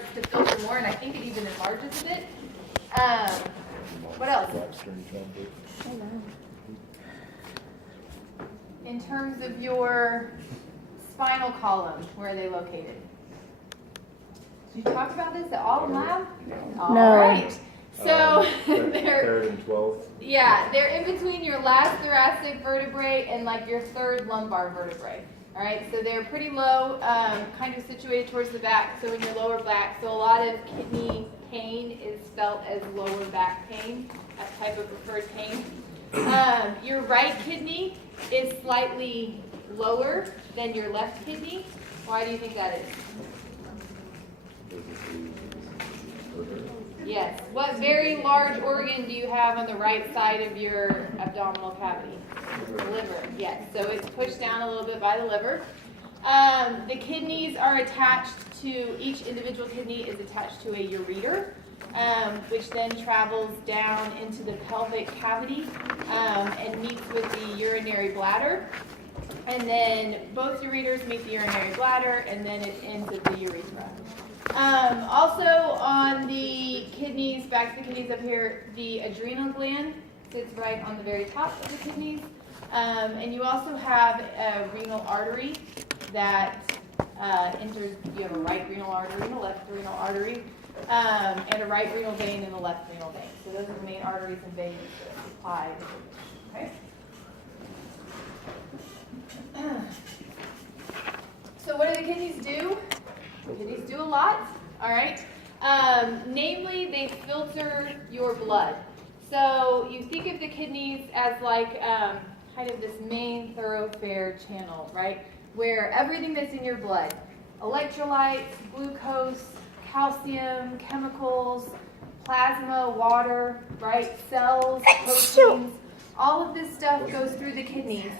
starts to filter more, and I think it even enlarges a bit. What else? In terms of your spinal column, where are they located? Did you talk about this at all in lab? All right. So they're third and 12th. Yeah, they're in between your last thoracic vertebrae and like your third lumbar vertebrae. All right, so they're pretty low, kind of situated towards the back, so in your lower back. So a lot of kidney pain is felt as lower back pain, that type of preferred pain. Your right kidney is slightly lower than your left kidney. Why do you think that is? Yes. What very large organ do you have on the right side of your abdominal cavity? The liver. Yes. So it's pushed down a little bit by the liver. The kidneys are attached to, each individual kidney is attached to a ureter, which then travels down into the pelvic cavity and meets with the urinary bladder. And then both ureters meet the urinary bladder, and then it ends at the urethra. Also on the kidneys, back to the kidneys up here, the adrenal gland sits right on the very top of the kidneys. And you also have a renal artery that enters, you have a right renal artery and a left renal artery, and a right renal vein and a left renal vein. So those are the main arteries and veins that supply. Okay. So what do the kidneys do? The kidneys do a lot, all right? Namely, they filter your blood. So you think of the kidneys as like kind of this main thoroughfare channel, right? Where everything that's in your blood, electrolytes, glucose, calcium, chemicals, plasma, water, right? Cells, proteins, all of this stuff goes through the kidneys.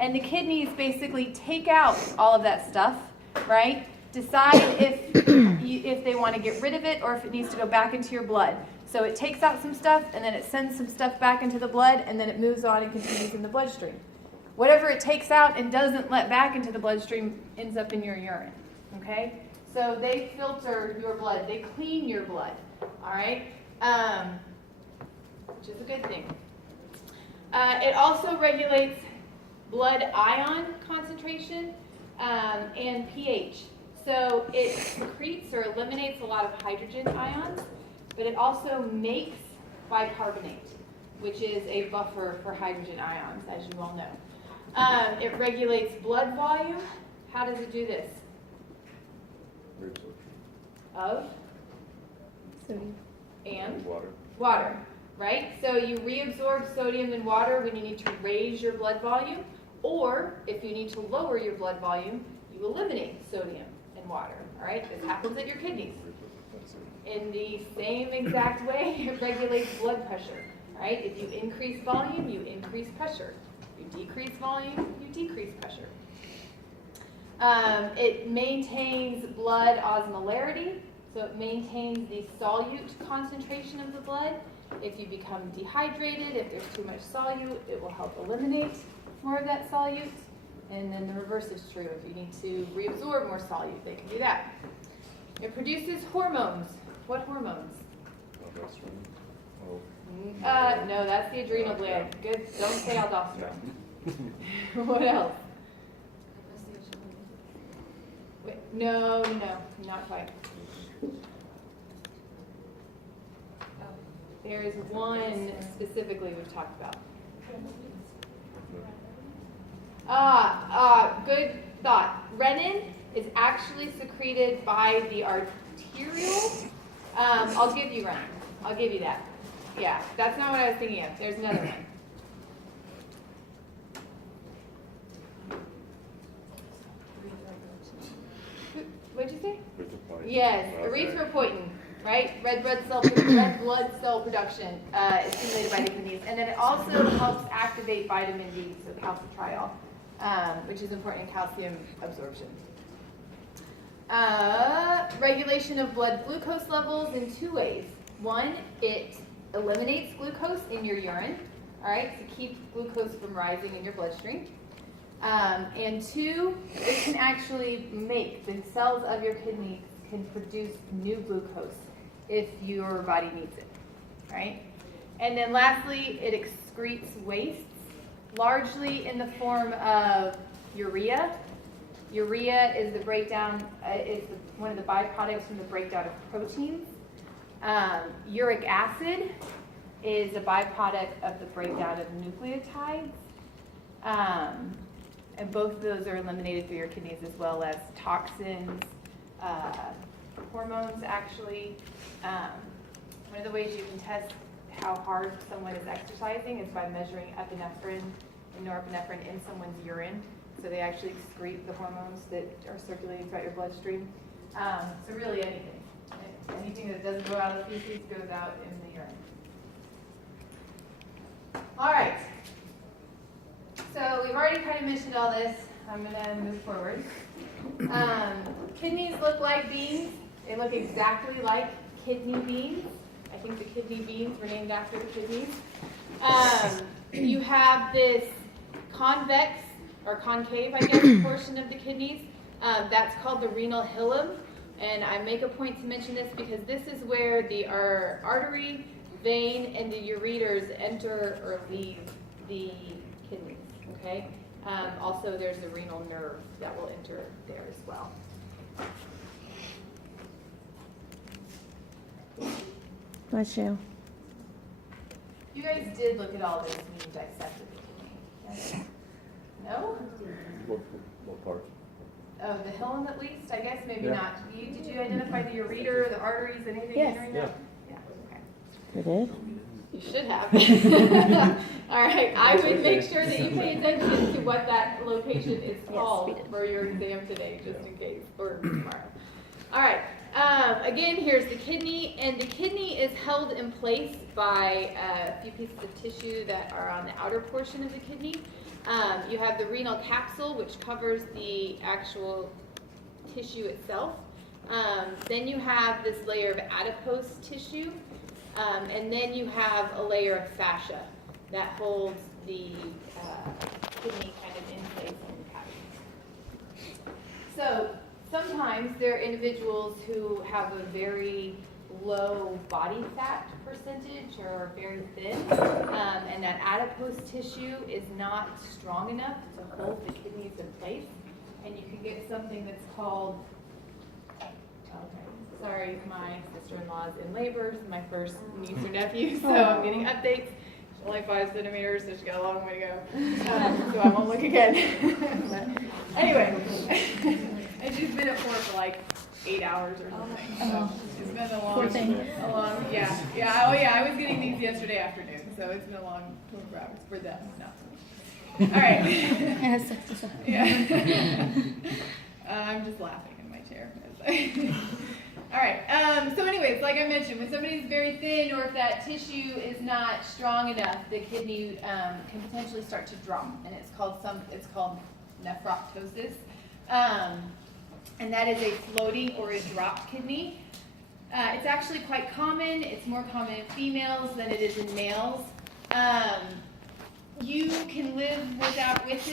And the kidneys basically take out all of that stuff, right? Decide if they want to get rid of it or if it needs to go back into your blood. So it takes out some stuff and then it sends some stuff back into the blood and then it moves on and continues in the bloodstream. Whatever it takes out and doesn't let back into the bloodstream ends up in your urine, okay? So they filter your blood. They clean your blood, all right? Which is a good thing. It also regulates blood ion concentration and pH. So it secretes or eliminates a lot of hydrogen ions, but it also makes bicarbonate, which is a buffer for hydrogen ions, as you all know. It regulates blood volume. How does it do this? Of? Sodium. And? Water. Water, right? So you reabsorb sodium and water when you need to raise your blood volume, or if you need to lower your blood volume, you eliminate sodium and water, all right? This happens at your kidneys. In the same exact way, it regulates blood pressure, right? If you increase volume, you increase pressure. If you decrease volume, you decrease pressure. It maintains blood osmolarity, so it maintains the solute concentration of the blood. If you become dehydrated, if there's too much solute, it will help eliminate more of that solute. And then the reverse is true. If you need to reabsorb more solute, they can do that. It produces hormones. What hormones? No, that's the adrenal gland. Good. Don't say aldosterone. What else? Wait, no, not quite. There is one specifically we've talked about. Good thought. Renin is actually secreted by the arterial. I'll give you renin. I'll give you that. Yeah, that's not what I was thinking of. There's another one. What'd you say? Yes, erythropoietin, right? Red blood cell production is stimulated by the kidneys, and then it also helps activate vitamin D, so calcitriol, which is important in calcium absorption. Regulation of blood glucose levels in two ways. One, it eliminates glucose in your urine, all right, to keep glucose from rising in your bloodstream. And two, it can actually make, the cells of your kidneys can produce new glucose if your body needs it, right? And then lastly, it excretes wastes, largely in the form of urea. Urea is the breakdown, one of the byproducts from the breakdown of proteins. Uric acid is a byproduct of the breakdown of nucleotides. And both of those are eliminated through your kidneys, as well as toxins, hormones actually. One of the ways you can test how hard someone is exercising is by measuring epinephrine and norepinephrine in someone's urine. So they actually excrete the hormones that are circulating throughout your bloodstream. So really anything. Anything that doesn't go out of the feces goes out in the urine. All right. So we've already kind of mentioned all this. I'm going to move forward. Kidneys look like beans. They look exactly like kidney beans. I think the kidney beans were named after the kidneys. You have this convex or concave, I guess, portion of the kidneys. That's called the renal hilum. And I make a point to mention this because this is where the artery, vein, and the ureters enter or leave the kidneys. Okay. Also, there's a renal nerve that will enter there as well. Bless you. You guys did look at all this when you dissected the kidney. No? What part? Oh, the hilum at least? I guess maybe not. Did you identify the ureter, the arteries, anything Yes. entering Yeah. that? Yeah. Okay. You did? You should have. All right. I would make sure that you pay attention to what that location is called we did. for your exam today, just in case, or tomorrow. All right. Again, here's the kidney, and the kidney is held in place by a few pieces of tissue that are on the outer portion of the kidney. You have the renal capsule, which covers the actual tissue itself. Then you have this layer of adipose tissue, and then you have a layer of fascia that holds the kidney kind of in place in the cavity. So sometimes there are individuals who have a very low body fat percentage or are very thin, and that adipose tissue is not strong enough to hold the kidneys in place, and you can get something that's called, sorry, my sister-in-law is in labor, this is my first niece or nephew, so I'm getting updates. She's only 5 centimeters, so she's got a long way to go, so I won't look again. But anyway, and she's been at 4 for like 8 hours or something, so it's been a long, I was getting these yesterday afternoon, so it's been a long 24 hours for them, not for me. All right. Yeah. I'm just laughing in my chair. All right. So anyways, like I mentioned, when somebody's very thin or if that tissue is not strong enough, the kidney can potentially start to drop, and it's called nephroptosis. And that is a floating or a drop kidney. It's actually quite common. It's more common in females than it is in males. You can live with this.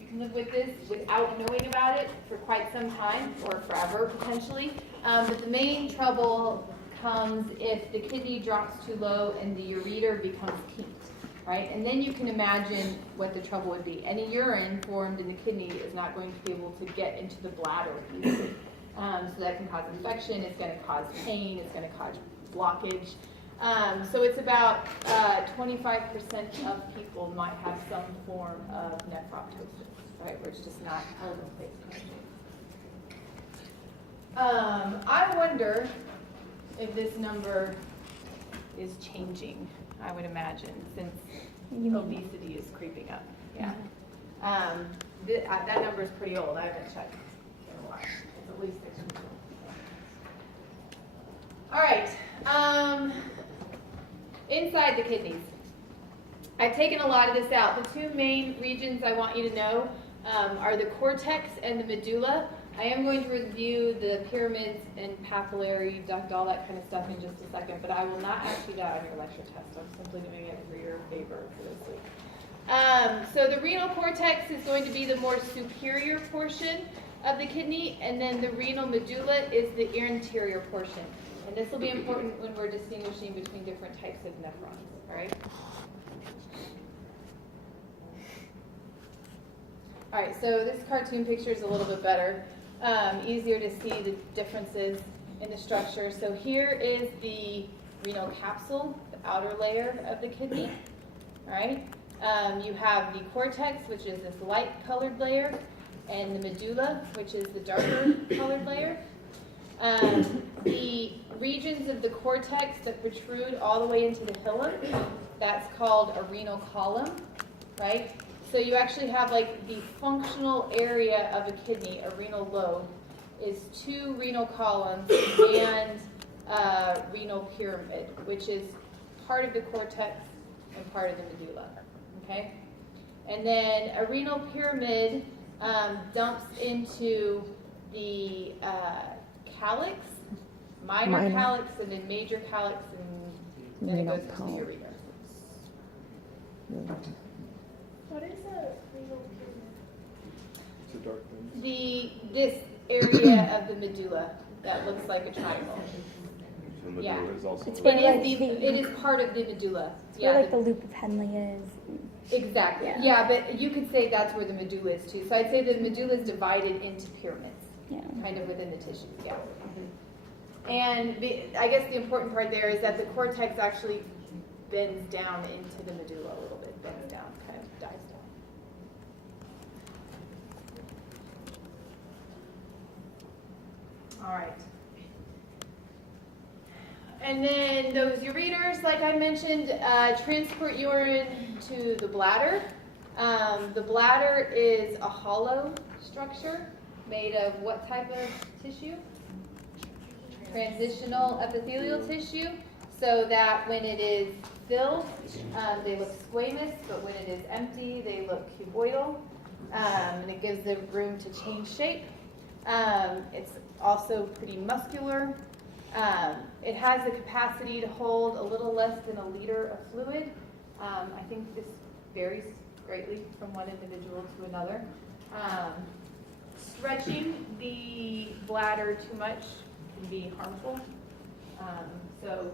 You can live with this without knowing about it for quite some time, or forever potentially. But the main trouble comes if the kidney drops too low and the ureter becomes kinked. Right? And then you can imagine what the trouble would be. Any urine formed in the kidney is not going to be able to get into the bladder easily. So that can cause infection, it's going to cause pain, it's going to cause blockage. So it's about 25% of people might have some form of nephroptosis, right? Where it's just not held in place. I wonder if this number is changing. I would imagine, since obesity is creeping up. Yeah. That number is pretty old. I haven't checked in a while. It's at least 6 years old. All right. Inside the kidneys. I've taken a lot of this out. The 2 main regions I want you to know are the cortex and the medulla. I am going to review the pyramids and papillary duct, all that kind of stuff in just a second, but I will not ask you that on your lecture test. I'm simply doing it for your favor for this week. So the renal cortex is going to be the more superior portion. of the kidney, and then the renal medulla is the anterior portion. And this will be important when we're distinguishing between different types of nephrons, all right? All right, so this cartoon picture is a little bit better, easier to see the differences in the structure. So here is the renal capsule, the outer layer of the kidney, all right? You have the cortex, which is this light-colored layer, and the medulla, which is the darker colored layer. The regions of the cortex that protrude all the way into the hilum, that's called a renal column, right? So you actually have like the functional area of a kidney, a renal lobe, is 2 renal columns and a renal pyramid, which is part of the cortex and part of the medulla, okay? And then a renal pyramid dumps into the calyx, minor calyx, and then major calyx, and then it goes into the urethra. What is a renal pyramid? It's a dark thing. This area of the medulla that looks like a triangle. The medulla is also. It's It where, is part of the medulla. it's where like the loop of Henle is. Exactly. Yeah. Yeah, but you could say that's where the medulla is too. So I'd say the medulla is divided into pyramids, Yeah. kind of within the tissue. Yeah. And I guess the important part there is that the cortex actually bends down into the medulla a little bit, bends down, kind of dives down. All right. And then those ureters, like I mentioned, transport urine to the bladder. The bladder is a hollow structure made of what type of tissue? Transitional epithelial tissue, so that when it is filled, they look squamous, but when it is empty, they look cuboidal, and it gives them room to change shape. It's also pretty muscular. It has the capacity to hold a little less than a liter of fluid. I think this varies greatly from one individual to another. Stretching the bladder too much can be harmful. So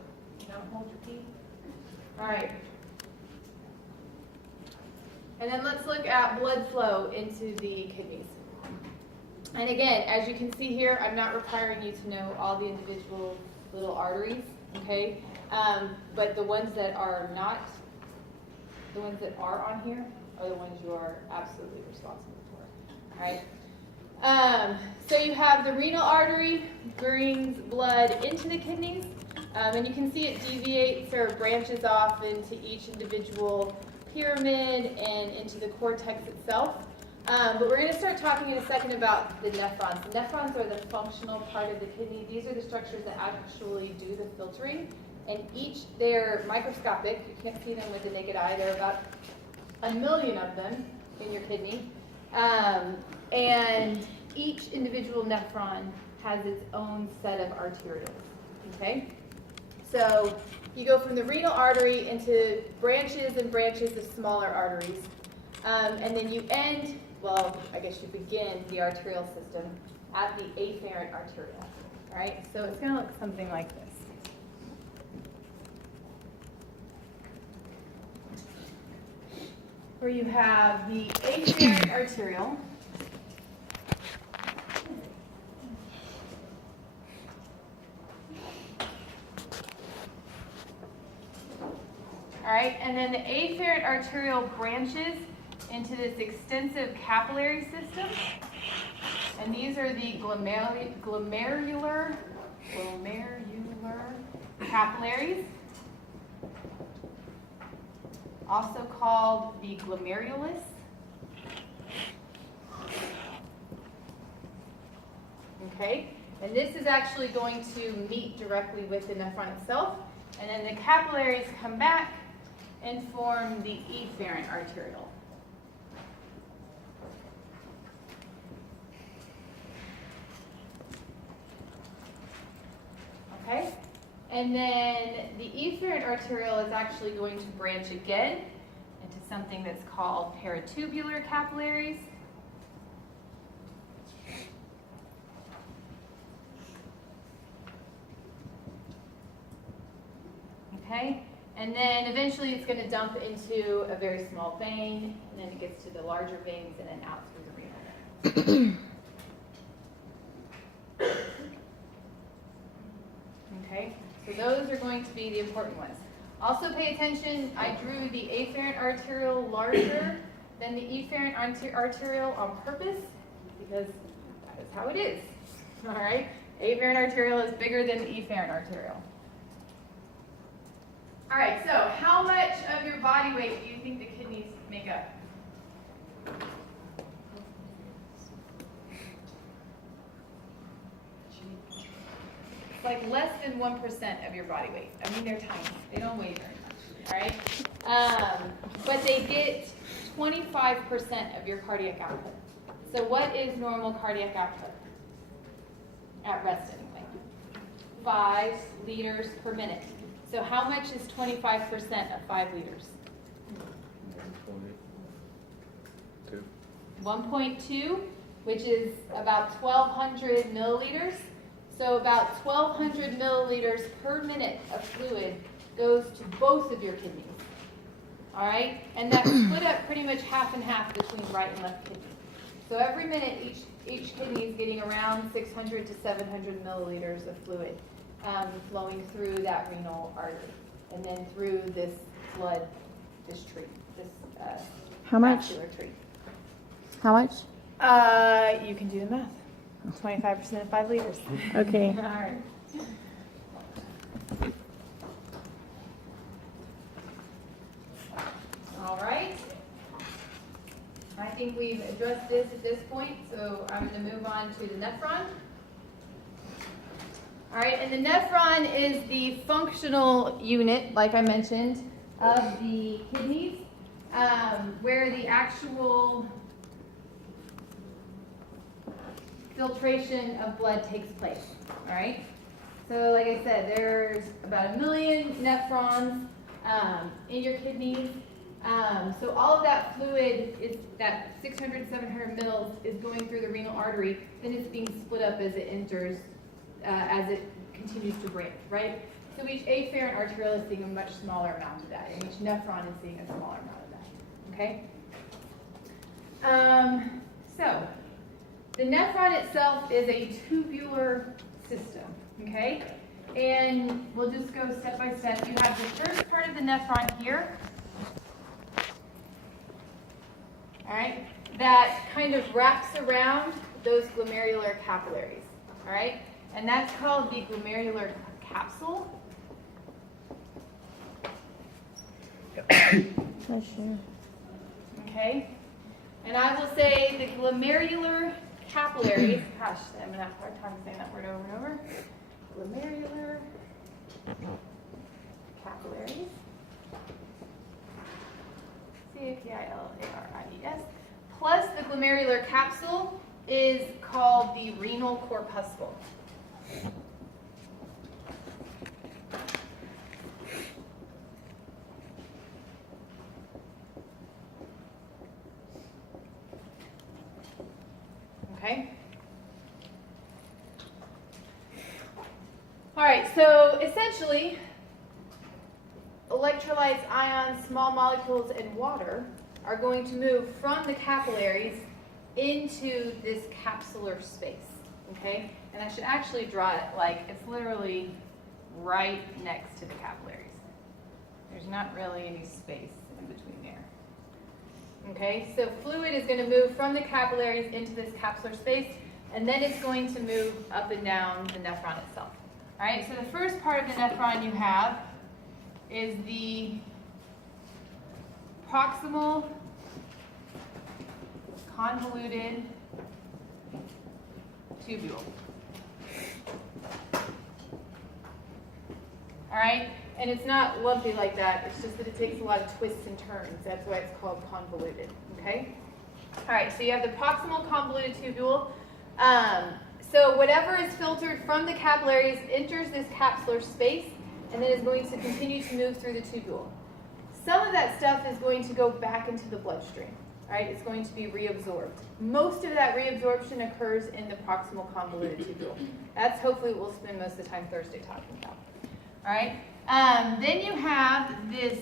don't hold your pee. All right. And then let's look at blood flow into the kidneys. And again, as you can see here, I'm not requiring you to know all the individual little arteries, okay? But the ones that are not, the ones that are on here are the ones you are absolutely responsible for, all right? So you have the renal artery brings blood into the kidneys, and you can see it deviates or branches off into each individual pyramid and into the cortex itself. But we're going to start talking in a second about the nephrons. The nephrons are the functional part of the kidney. These are the structures that actually do the filtering. And they're microscopic. You can't see them with the naked eye. There are about 1 million of them in your kidney. And each individual nephron has its own set of arterioles. Okay? So you go from the renal artery into branches and branches of smaller arteries. And then you end, well, I guess you begin the arterial system at the afferent arteriole, right? So it's going to look something like this. Where you have the afferent arteriole. All right, and then the afferent arteriole branches into this extensive capillary system, and these are the glomerular capillaries, also called the glomerulus. Okay, and this is actually going to meet directly with the nephron itself, and then the capillaries come back and form the efferent arteriole. Okay, and then the efferent arteriole is actually going to branch again into something that's called paratubular capillaries. Okay? And then eventually it's going to dump into a very small vein, and then it gets to the larger veins and then out through the renal. Okay? So those are going to be the important ones. Also pay attention, I drew the afferent arteriole larger than the efferent arteriole on purpose because that is how it is. All right? Afferent arteriole is bigger than the efferent arteriole. All right, so how much of your body weight do you think the kidneys make up? It's like less than 1% of your body weight. I mean, they're tiny. They don't weigh very much, all right? But they get 25% of your cardiac output. So what is normal cardiac output? At rest anyway. 5 liters per minute. So how much is 25% of 5 liters? 1.2, which is about 1,200 milliliters. So about 1,200 milliliters per minute of fluid goes to both of your kidneys. All right? And that's split up pretty much half and half between right and left kidney. So every minute, each kidney is getting around 600 to 700 milliliters of fluid flowing through that renal artery. And then through this blood, this tree, this How much? vascular tree. How much? You can do the math. 25% of 5 liters. Okay. All right. All right. I think we've addressed this at this point, so I'm going to move on to the nephron. All right, and the nephron is the functional unit, like I mentioned, of the kidneys, where the actual filtration of blood takes place, all right? So like I said, there's about 1 million nephrons in your kidneys. So all of that fluid, is that 600, 700 mils is going through the renal artery, then it's being split up as it enters, as it continues to break, right? So each afferent arteriole is seeing a much smaller amount of that, and each nephron is seeing a smaller amount of that, okay? So the nephron itself is a tubular system, okay? And we'll just go step by step. You have the first part of the nephron here, all right, that kind of wraps around those glomerular capillaries, all right? And that's called the glomerular capsule. Okay? And I will say the glomerular capillaries, gosh, I'm going to have a hard time saying that word over and over. Glomerular capillaries. C-A-P-I-L-A-R-I-E-S. Plus the glomerular capsule is called the renal corpuscle. Okay? All right, so essentially, electrolytes, ions, small molecules, and water are going to move from the capillaries into this capsular space, okay? And I should actually draw it like it's literally right next to the capillaries. There's not really any space in between there. Okay, so fluid is going to move from the capillaries into this capsular space, and then it's going to move up and down the nephron itself. All right, so the first part of the nephron you have is the proximal convoluted tubule. All right, and it's not lumpy like that. It's just that it takes a lot of twists and turns. That's why it's called convoluted, okay? All right, so you have the proximal convoluted tubule. So whatever is filtered from the capillaries enters this capsular space and then is going to continue to move through the tubule. Some of that stuff is going to go back into the bloodstream, right? It's going to be reabsorbed. Most of that reabsorption occurs in the proximal convoluted tubule. That's hopefully what we'll spend most of the time Thursday talking about. All right. Then you have this,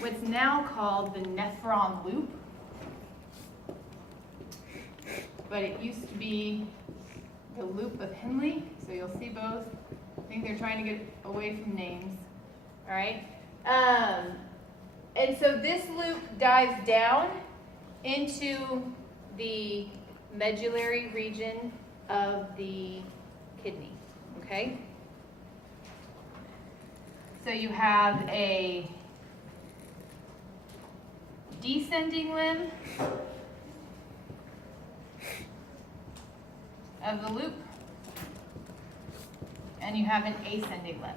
what's now called the nephron loop, but it used to be the loop of Henle. So you'll see both. I think they're trying to get away from names. All right. And so this loop dives down into the medullary region of the kidney. Okay. So you have a descending limb of the loop, and you have an ascending limb.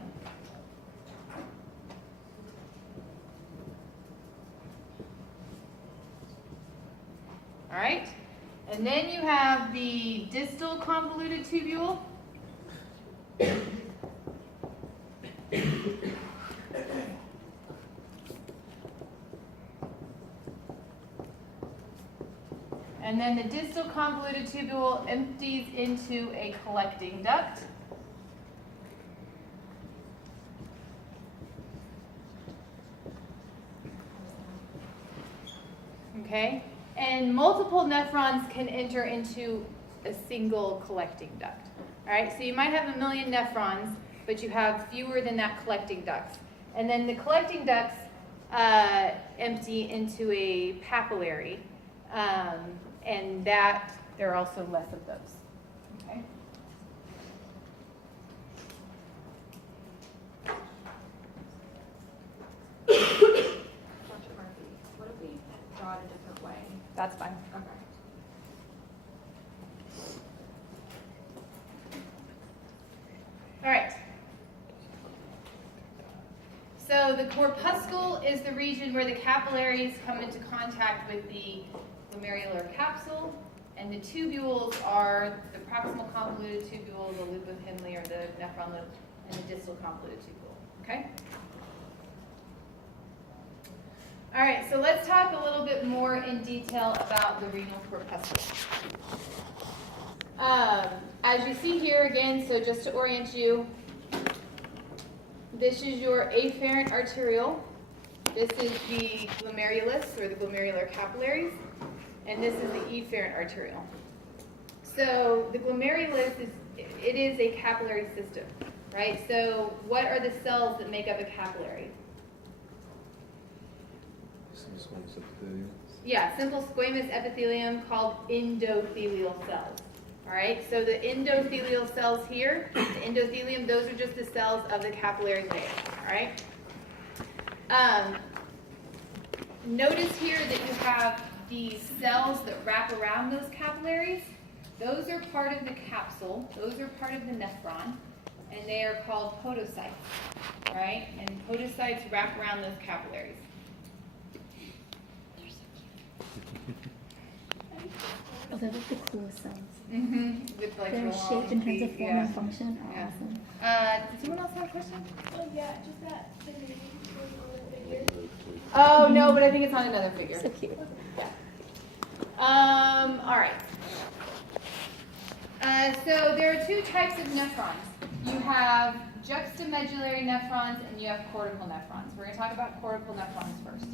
All right, and then you have the distal convoluted tubule. And then the distal convoluted tubule empties into a collecting duct. Okay, and multiple nephrons can enter into a single collecting duct. All right, so you might have 1 million nephrons, but you have fewer than that collecting ducts. And then the collecting ducts empty into a papillary. And that there are also less of those. Okay. Dr. Murphy, what if we draw it a different way? That's fine. Okay. All right. So the corpuscle is the region where the capillaries come into contact with the glomerular capsule, and the tubules are the proximal convoluted tubule, the loop of Henle or the nephron loop, and the distal convoluted tubule. Okay? All right, so let's talk a little bit more in detail about the renal corpuscle. As you see here again, so just to orient you, this is your afferent arteriole. This is the glomerulus or the glomerular capillaries. And this is the efferent arteriole. So the glomerulus is a capillary system, right? So what are the cells that make up a capillary? Yeah, simple squamous epithelium called endothelial cells. All right, so the endothelial cells here, the endothelium, those are just the cells of the capillary layer. All right. Notice here that you have these cells that wrap around those capillaries. Those are part of the capsule. Those are part of the nephron, and they are called podocytes. All right, and podocytes wrap around those capillaries. Oh, they're like the coolest cells. With like Their the shape long in terms feet, of form yeah. and function are Yeah. awesome. Did someone else have a question? Oh yeah, just that the name on the figure. Oh no, but I think it's on another figure. So cute. All right. So there are two types of nephrons. You have juxtamedullary nephrons and you have cortical nephrons. We're going to talk about cortical nephrons first.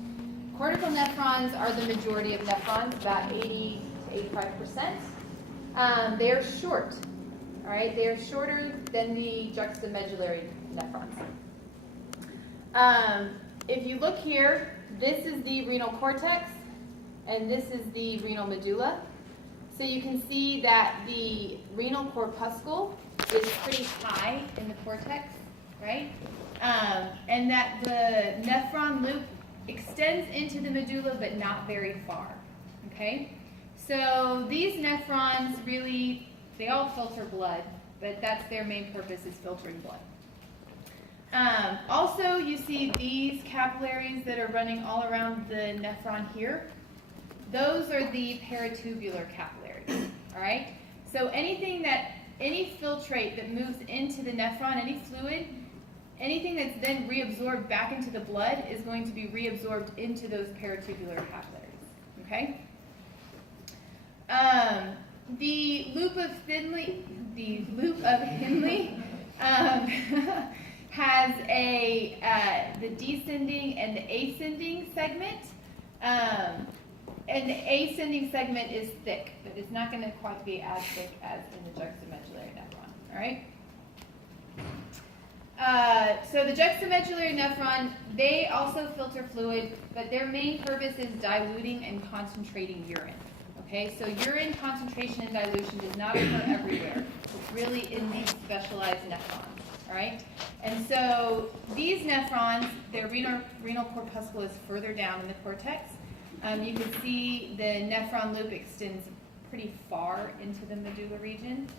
Cortical nephrons are the majority of nephrons, about 80 to 85%. They are short. All right, they are shorter than the juxtamedullary nephrons. If you look here, this is the renal cortex, and this is the renal medulla. So you can see that the renal corpuscle is pretty high in the cortex, right? And that the nephron loop extends into the medulla, but not very far, okay? So these nephrons really, they all filter blood, but that's their main purpose, is filtering blood. Also, you see these capillaries that are running all around the nephron here. Those are the peritubular capillaries, all right? So any filtrate that moves into the nephron, any fluid, anything that's then reabsorbed back into the blood is going to be reabsorbed into those peritubular capillaries, okay? The loop of Henle has the descending and the ascending segment. And the ascending segment is thick, but it's not going to quite be as thick as in the juxtamedullary nephron. All right. So the juxtamedullary nephron, they also filter fluid, but their main purpose is diluting and concentrating urine. Okay, so urine concentration and dilution does not occur everywhere. It's really in these specialized nephrons. All right, and so these nephrons, their renal corpuscle is further down in the cortex. You can see the nephron loop extends pretty far into the medulla region.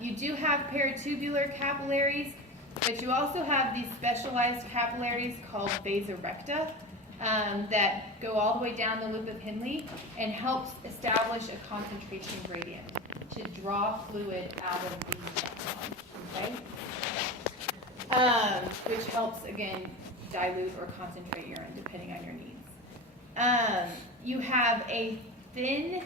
You do have peritubular capillaries, but you also have these specialized capillaries called vasorecta that go all the way down the loop of Henle and helps establish a concentration gradient to draw fluid out of the nephron, okay? Which helps, again, dilute or concentrate urine depending on your needs. You have a thin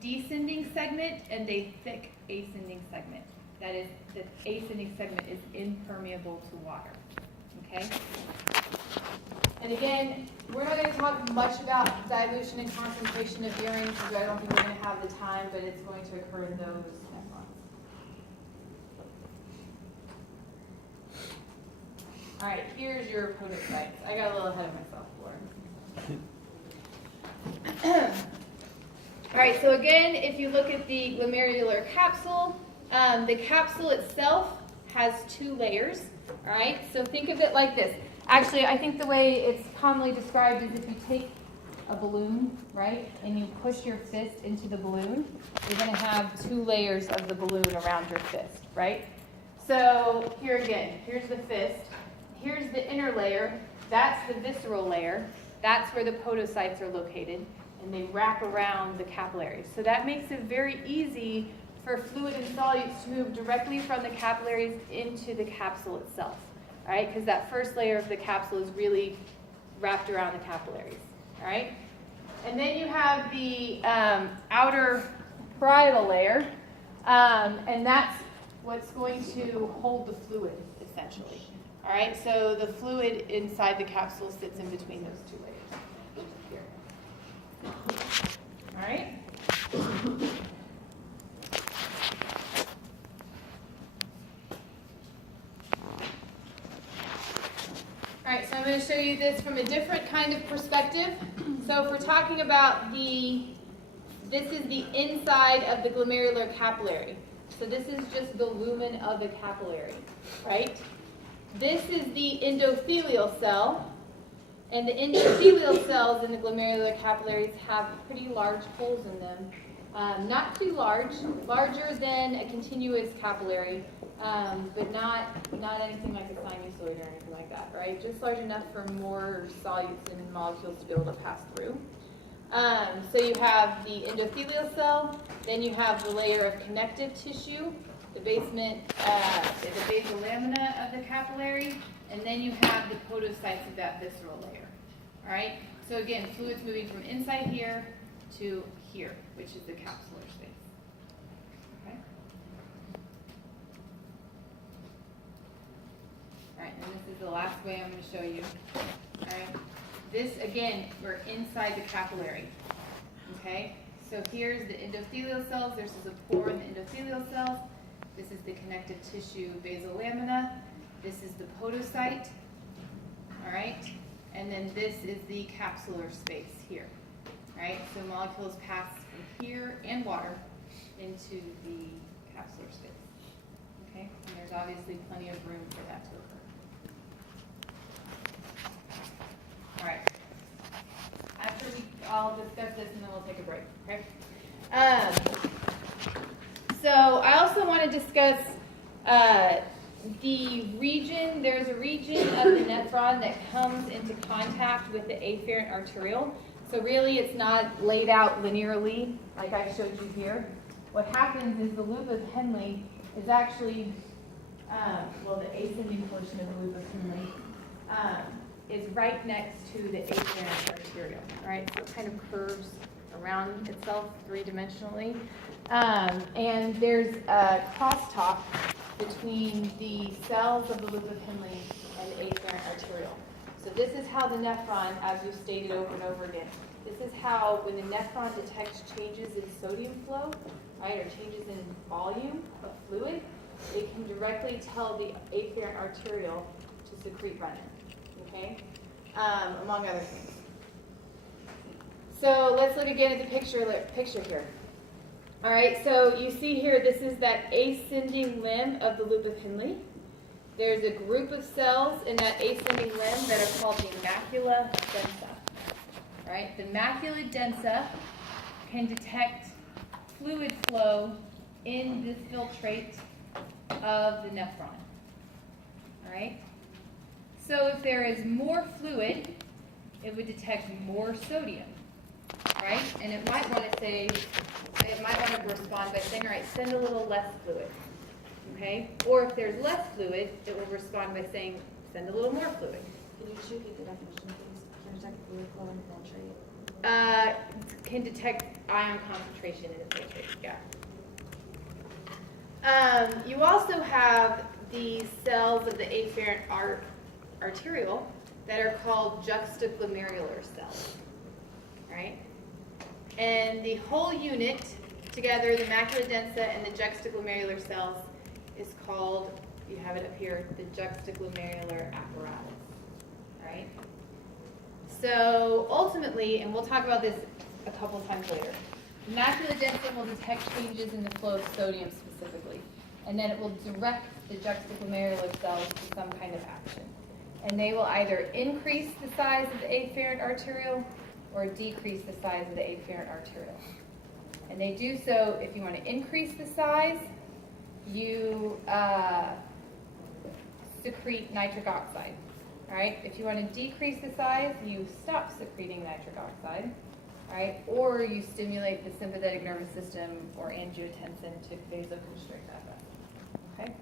descending segment and a thick ascending segment. That is, the ascending segment is impermeable to water. Okay? And again, we're not going to talk much about dilution and concentration of urine because I don't think we're going to have the time, but it's going to occur in those nephrons. All right, here's your podocytes. I got a little ahead of myself, Lauren. All right, so again, if you look at the glomerular capsule, the capsule itself has 2 layers. All right, so think of it like this. Actually, I think the way it's commonly described is if you take a balloon, right, and you push your fist into the balloon, you're going to have 2 layers of the balloon around your fist, right? So here again, here's the fist. Here's the inner layer. That's the visceral layer. That's where the podocytes are located, and they wrap around the capillaries. So that makes it very easy for fluid and solutes to move directly from the capillaries into the capsule itself, right? Because that first layer of the capsule is really wrapped around the capillaries, all right? And then you have the outer parietal layer, and that's what's going to hold the fluid, essentially. All right, so the fluid inside the capsule sits in between those 2 layers. Here. All right. All right, so I'm going to show you this from a different kind of perspective. So if we're talking about this is the inside of the glomerular capillary. So this is just the lumen of the capillary, right? This is the endothelial cell, and the endothelial cells in the glomerular capillaries have pretty large holes in them. Not too large, larger than a continuous capillary, but not anything like a sinusoid or anything like that, right? Just large enough for more solutes and molecules to be able to pass through. So you have the endothelial cell, then you have the layer of connective tissue, the basement, the basal lamina of the capillary, and then you have the podocytes of that visceral layer. All right? So again, fluid's moving from inside here to here, which is the capsular space. Okay? All right, and this is the last way I'm going to show you. All right? This, again, we're inside the capillary. Okay? So here's the endothelial cells. There's a pore in the endothelial cells. This is the connective tissue basal lamina. This is the podocyte. All right? And then this is the capsular space here. All right? So molecules pass from here and water into the capsular space. Okay? And there's obviously plenty of room for that to occur. All right. After I'll discuss this and then we'll take a break. Okay? So I also want to discuss the region. There's a region of the nephron that comes into contact with the afferent arteriole. So really it's not laid out linearly like I showed you here. What happens is the loop of Henle is actually, the ascending portion of the loop of Henle is right next to the afferent arteriole. All right, so it kind of curves around itself 3-dimensionally. And there's a crosstalk between the cells of the loop of Henle the afferent arteriole. So this is how the nephron, as we've stated over and over again, this is how when the nephron detects changes in sodium flow, right, or changes in volume of fluid, it can directly tell the afferent arteriole to secrete renin, okay, among other things. So let's look again at the picture here. All right, so you see here, this is that ascending limb of the loop of Henle. There's a group of cells in that ascending limb that are called the macula densa. All right, the macula densa can detect fluid flow in the filtrate of the nephron. All right, so if there is more fluid, it would detect more sodium. Right? And it might want to respond by saying, all right, send a little less fluid. Okay? Or if there's less fluid, it will respond by saying, send a little more fluid. Can you just repeat the definition, please? Can detect fluid flow in filtrate. Can detect ion concentration in the filtrate, yeah. You also have the cells of the afferent arteriole that are called juxtaglomerular cells. Right? And the whole unit together, the macula densa and the juxtaglomerular cells, is called, you have it up here, the juxtaglomerular apparatus. All right? So ultimately, and we'll talk about this a couple times later, the macula densa will detect changes in the flow of sodium specifically, and then it will direct the juxtaglomerular cells to some kind of action. And they will either increase the size of the afferent arteriole or decrease the size of the afferent arteriole. And they do so, if you want to increase the size, you secrete nitric oxide. All right? If you want to decrease the size, you stop secreting nitric oxide. All right? Or you stimulate the sympathetic nervous system or angiotensin to vasoconstrict that vessel. Okay?